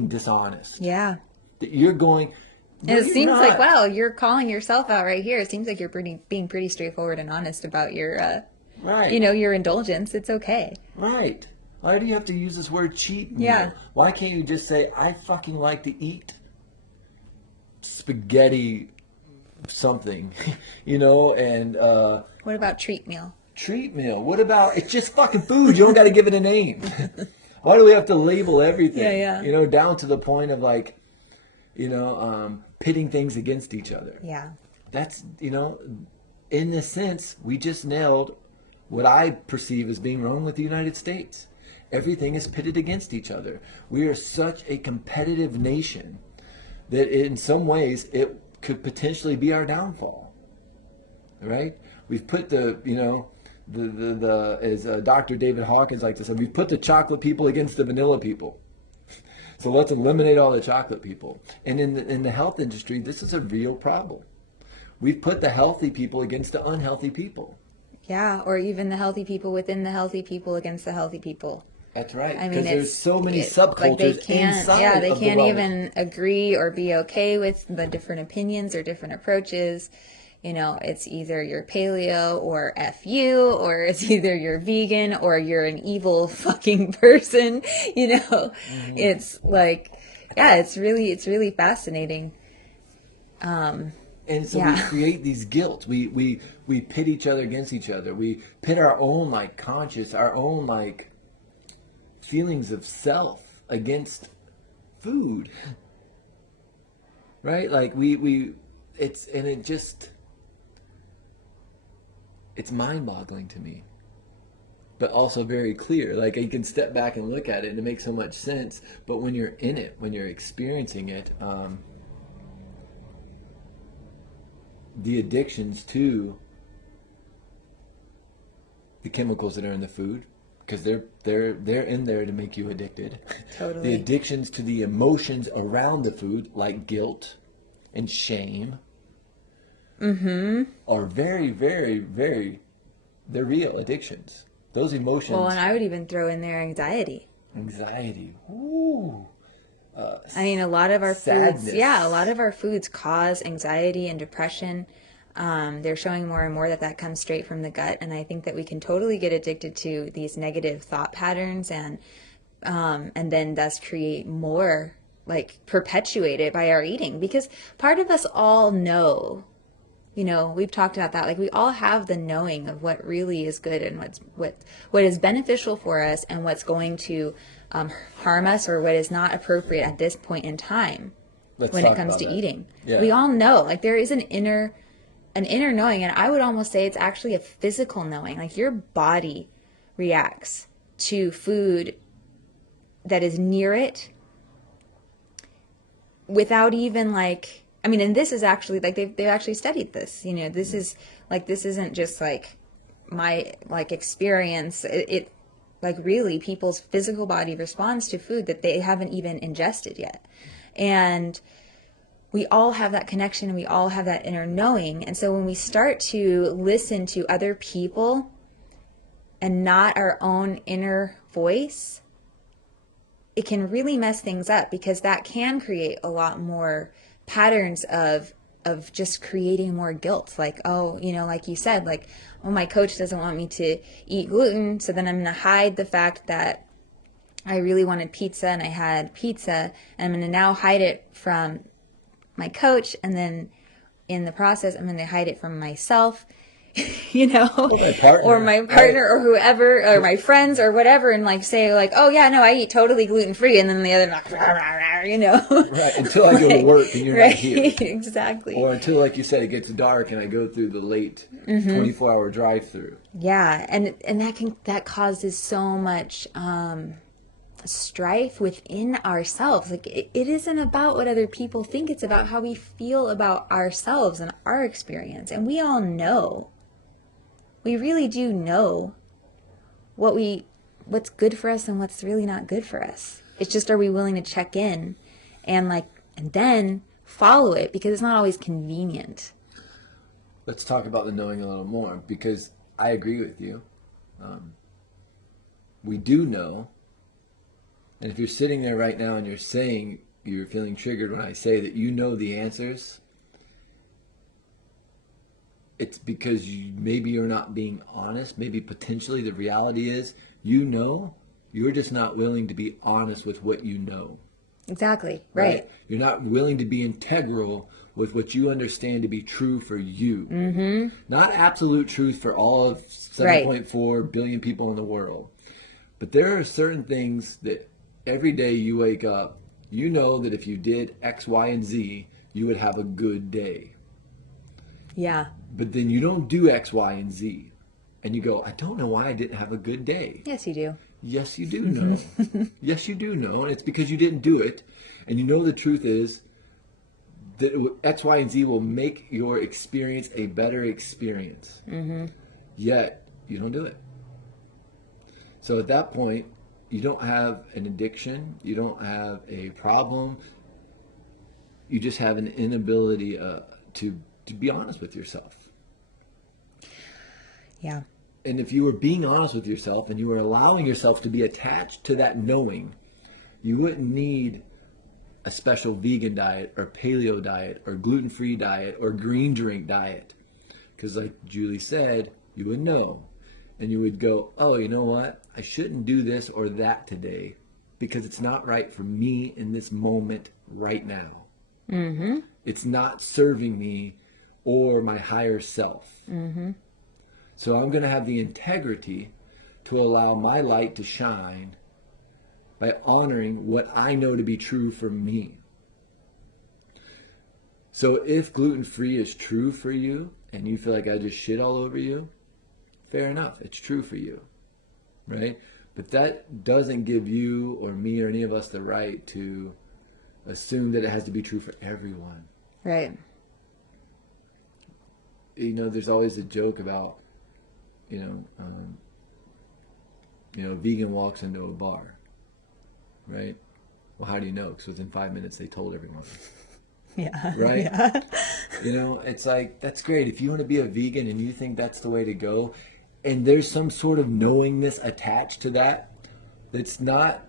dishonest. Yeah. That you're going, And no, it you're seems like, not. wow, you're calling yourself out right here. It seems like you're being pretty straightforward and honest about your, Right, your indulgence. It's okay. right. Why do you have to use this word cheat Yeah. meal? Why can't you just say, I fucking like to eat spaghetti something, and What about treat meal? treat meal? What about, it's just fucking food. You don't got to give it a name. Why do we have to label Yeah, everything, yeah. down to the point of like, pitting things against each other? Yeah. That's, in this sense, we just nailed what I perceive as being wrong with the United States. Everything is pitted against each other. We are such a competitive nation that in some ways it could potentially be our downfall. Right? We've put the as Dr. David Hawkins likes to say, we've put the chocolate people against the vanilla people. So let's eliminate all the chocolate people. And in the health industry, this is a real problem. We've put the healthy people against the unhealthy people. Yeah. Or even the healthy people within the healthy people against the healthy people. That's right, I mean, because there's so many like they subcultures can't, yeah, inside they of the can't wellness. even agree or be okay with the different opinions or different approaches. It's either you're paleo or F you, or it's either you're vegan or you're an evil fucking person. Mm-hmm. It's like, yeah, it's really fascinating. And so we Yeah. create these guilt. We pit each other against each other. We pit our own like conscious, our own like feelings of self against food. Right? Like we it's and it just it's mind-boggling to me. But also very clear. Like you can step back and look at it and it makes so much sense. But when you're in it, when you're experiencing it, the addictions to the chemicals that are in the food, because they're in there to make you addicted. The Totally. addictions to the emotions around the food, like guilt and shame, are very, very, very, they're real addictions. Those Well, and emotions, I would even throw in there anxiety. anxiety, ooh, I mean, a lot of our foods, yeah, a lot sadness. of our foods cause anxiety and depression. They're showing more and more that that comes straight from the gut, and I think that we can totally get addicted to these negative thought patterns, and then thus create more, like perpetuate it by our eating. Because part of us all know, we've talked about that. Like we all have the knowing of what really is good and what is beneficial for us and what's going to harm us or what is not appropriate at this point in time Let's when it talk comes about to that. eating. We Yeah. all know. Like there is an inner knowing, and I would almost say it's actually a physical knowing. Like your body reacts to food that is near it without even like, I mean, and this is actually like they've actually studied this. This is like, this isn't just like my like experience. It like really people's physical body responds to food that they haven't even ingested yet. And we all have that connection and we all have that inner knowing. And so when we start to listen to other people and not our own inner voice, it can really mess things up, because that can create a lot more patterns of just creating more guilt. Like, oh, like you said, like, oh, my coach doesn't want me to eat gluten, so then I'm going to hide the fact that I really wanted pizza and I had pizza, and I'm going to now hide it from my coach, and then in the process I'm going to hide it from myself. you know Or my or partner, my right? partner or whoever or my friends or whatever, and like say like, oh yeah, no, I eat totally gluten free, and then the other like rah, rah, rah, Right, until I go to like, work and you're not right. here. Exactly. Or until, like you said, it gets dark and I go through the late 24-hour drive-through. Yeah, and that causes so much strife within ourselves. Like it isn't about what other people think, it's about how we feel about ourselves and our experience. And we all know, we really do know what's good for us and what's really not good for us. It's just, are we willing to check in and then follow it, because it's not always convenient. Let's talk about the knowing a little more, because I agree with you. We do know And if you're sitting there right now and you're saying you're feeling triggered when I say that you know the answers, it's because maybe you're not being honest. Maybe potentially the reality is you know, you're just not willing to be honest with what you know. Exactly. Right. You're not willing to be integral with what you understand to be true for you. Mm-hmm. Not absolute truth for all of 7.4 billion people in the world. But there are certain things that every day you wake up, you know that if you did X, Y, and Z, you would have a good day. Yeah. But then you don't do X, Y, and Z. And you go, I don't know why I didn't have a good day. Yes, you do. Yes, you do know. Yes, you do know. And it's because you didn't do it. And you know the truth is that X, Y, and Z will make your experience a better experience. Mm-hmm. Yet, you don't do it. So at that point, you don't have an addiction. You don't have a problem. You just have an inability to be honest with yourself. Yeah. And if you were being honest with yourself and you were allowing yourself to be attached to that knowing, you wouldn't need a special vegan diet or paleo diet or gluten-free diet or green drink diet. Because like Julie said, you would know. And you would go, oh, you know what? I shouldn't do this or that today because it's not right for me in this moment right now. Mm-hmm. It's not serving me or my higher self. Mm-hmm. So I'm going to have the integrity to allow my light to shine by honoring what I know to be true for me. So if gluten-free is true for you and you feel like I just shit all over you, fair enough, it's true for you, right? But that doesn't give you or me or any of us the right to assume that it has to be true for everyone. Right. You know, there's always a joke about, a vegan walks into a bar, right? Well, how do you know? Because within 5 minutes they told everyone. Yeah. Right? Yeah. It's like, that's great. If you want to be a vegan and you think that's the way to go, and there's some sort of knowingness attached to that, that's not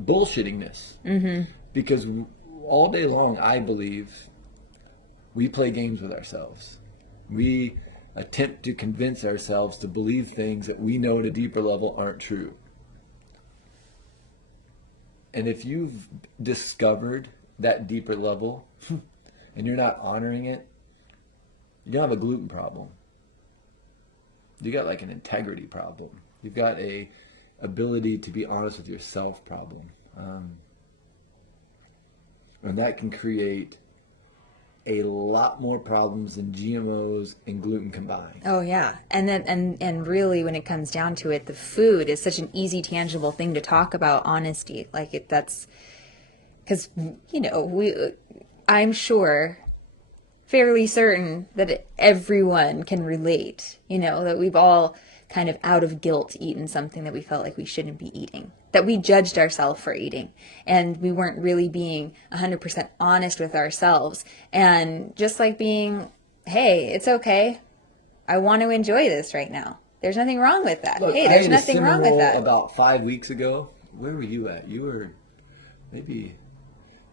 bullshittingness. Mm-hmm. Because all day long, I believe, we play games with ourselves. We attempt to convince ourselves to believe things that we know at a deeper level aren't true. And if you've discovered that deeper level and you're not honoring it, you have a gluten problem. You got like an integrity problem. You've got a ability to be honest with yourself problem. And that can create a lot more problems than GMOs and gluten combined. Oh yeah. And then and really when it comes down to it, the food is such an easy, tangible thing to talk about honesty. Like that's because I'm sure, fairly certain that everyone can relate, that we've all kind of out of guilt eaten something that we felt like we shouldn't be eating, that we judged ourselves for eating, and we weren't really being 100% honest with ourselves. And just like being, hey, it's okay. I want to enjoy this right now. There's nothing wrong with that. Look, hey, there's nothing wrong with that. About 5 weeks ago, where were you at? You were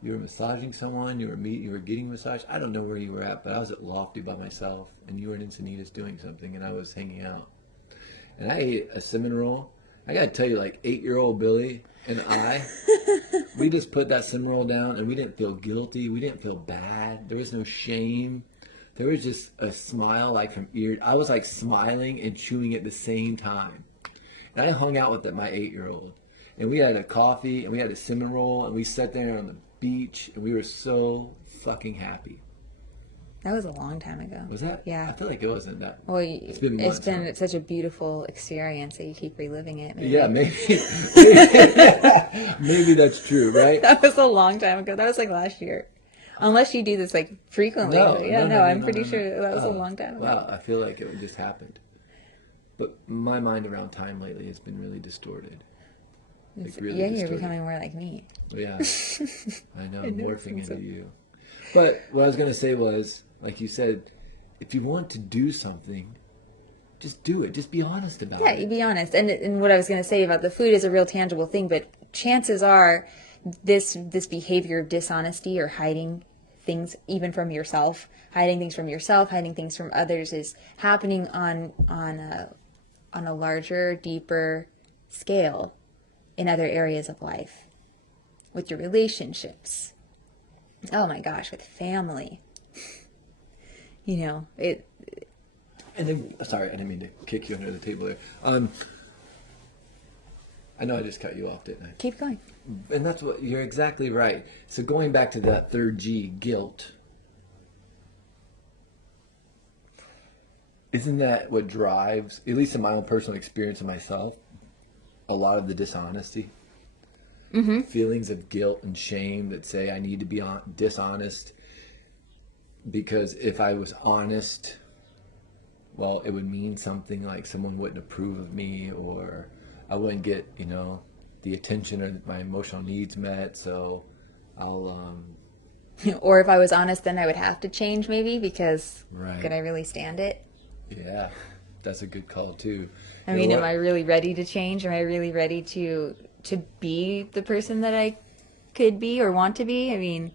massaging someone, you were getting massaged. I don't know where you were at, but I was at Lofty by myself, and you were in Encinitas doing something, and I was hanging out. And I ate a cinnamon roll. I gotta tell you, like 8-year-old Billy and I, we just put that cinnamon roll down, and we didn't feel guilty. We didn't feel bad. There was no shame. There was just a smile, like from ear. I was like smiling and chewing at the same time. And I hung out with my 8-year-old, and we had a coffee, and we had a cinnamon roll, and we sat there on the beach, and we were so fucking happy. That was a long time ago. Was that? Yeah. I feel like it wasn't that. Well, it's been such a beautiful experience that you keep reliving it. Maybe. Yeah, maybe. Maybe that's true, right? That was a long time ago. That was like last year. Unless you do this like frequently. No, I'm pretty sure that was a long time ago. Wow, I feel like it just happened. But my mind around time lately has been really distorted. Like really you're distorted. becoming more like me. Yeah, I know, morphing into you. But what I was going to say was, like you said, if you want to do something, just do it. Just be honest about it. Yeah, you be honest. And what I was going to say about the food is a real tangible thing, but chances are this behavior of dishonesty or hiding things even from yourself, hiding things from others is happening on a larger, deeper scale in other areas of life, with your relationships. Oh my gosh, with family. It. And then, sorry, I didn't mean to kick you under the table there. I know I just cut you off, didn't I? Keep going. And that's what, you're exactly right. So going back to that third G, guilt. Isn't that what drives, at least in my own personal experience of myself, a lot of the dishonesty? Mm-hmm. Feelings of guilt and shame that say I need to be dishonest because if I was honest, well, it would mean something, like someone wouldn't approve of me, or I wouldn't get, the attention or my emotional needs met. So I'll, or if I was honest, then I would have to change maybe because right. Could I really stand it? Yeah, that's a good call too. I mean, am I really ready to change? Am I really ready to be the person that I could be or want to be? I mean,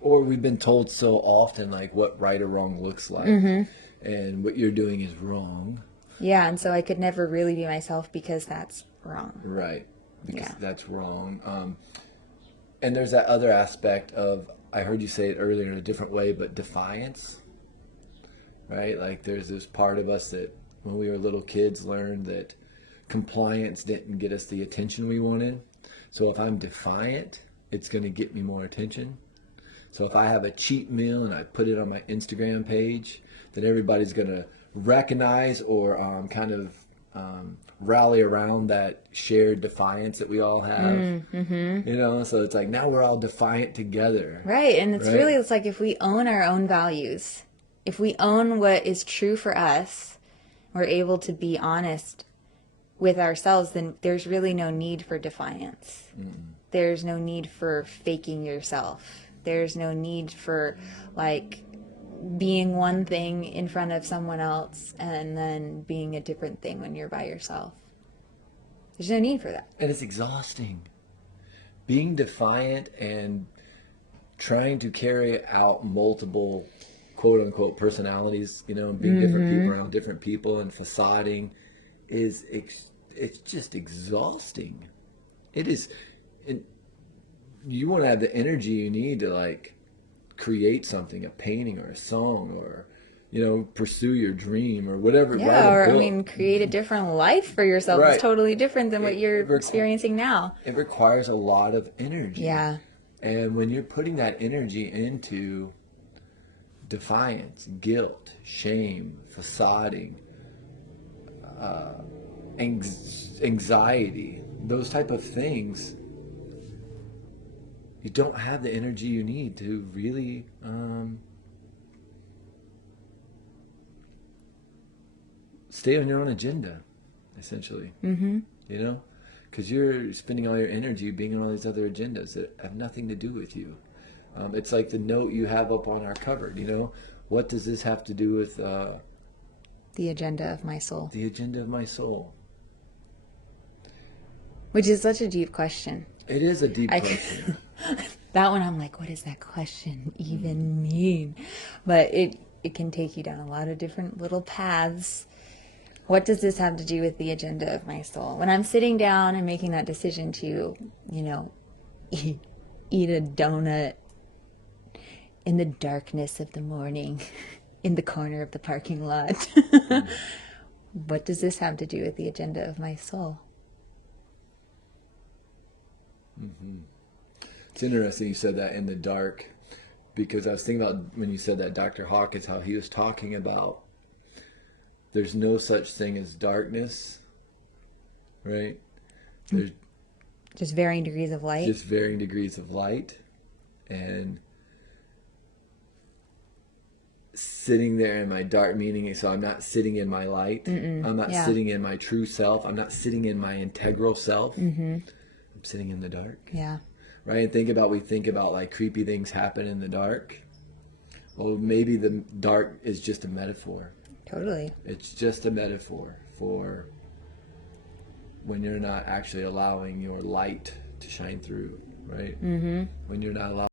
or we've been told so often like what right or wrong looks like, and what you're doing is wrong. Yeah, and so I could never really be myself because that's wrong. Right, because that's wrong. And there's that other aspect of, I heard you say it earlier in a different way, but defiance. Right? Like there's this part of us that when we were little kids learned that compliance didn't get us the attention we wanted. So if I'm defiant, it's going to get me more attention. So if I have a cheat meal and I put it on my Instagram page, then everybody's going to recognize or rally around that shared defiance that we all have. Mm-hmm. So it's like now we're all defiant together. Right. And it's like if we own our own values, if we own what is true for us, we're able to be honest with ourselves, then there's really no need for defiance. There's no need for faking yourself. There's no need for like being one thing in front of someone else and then being a different thing when you're by yourself. There's no need for that. And it's exhausting. Being defiant and trying to carry out multiple quote unquote personalities, being different people around different people and facading it's just exhausting. It is. You want to have the energy you need to like create something, a painting or a song, or pursue your dream or whatever. Yeah, or create a different life for yourself. Right. It's totally different than what you're experiencing now. It requires a lot of energy. Yeah. And when you're putting that energy into defiance, guilt, shame, facading, anxiety, those type of things, you don't have the energy you need to really stay on your own agenda, essentially. Because you're spending all your energy being on all these other agendas that have nothing to do with you. It's like the note you have up on our cupboard, what does this have to do with the agenda of my soul? The agenda of my soul. Which is such a deep question. It is a deep question. That one, I'm like, what does that question even mean? But it can take you down a lot of different little paths. What does this have to do with the agenda of my soul? When I'm sitting down and making that decision to, eat a donut in the darkness of the morning in the corner of the parking lot, what does this have to do with the agenda of my soul? It's interesting you said that, in the dark, because I was thinking about when you said that, Dr. Hawkins, how he was talking about there's no such thing as darkness, right? There's just varying degrees of light. Just varying degrees of light. And sitting there in my dark, meaning, so I'm not sitting in my light. I'm not sitting in my true self. I'm not sitting in my integral self. I'm sitting in the dark. Yeah. Right? And we think about like creepy things happen in the dark. Well, maybe the dark is just a metaphor. Totally. It's just a metaphor for when you're not actually allowing your light to shine through, right? Mm-hmm. When you're not allowed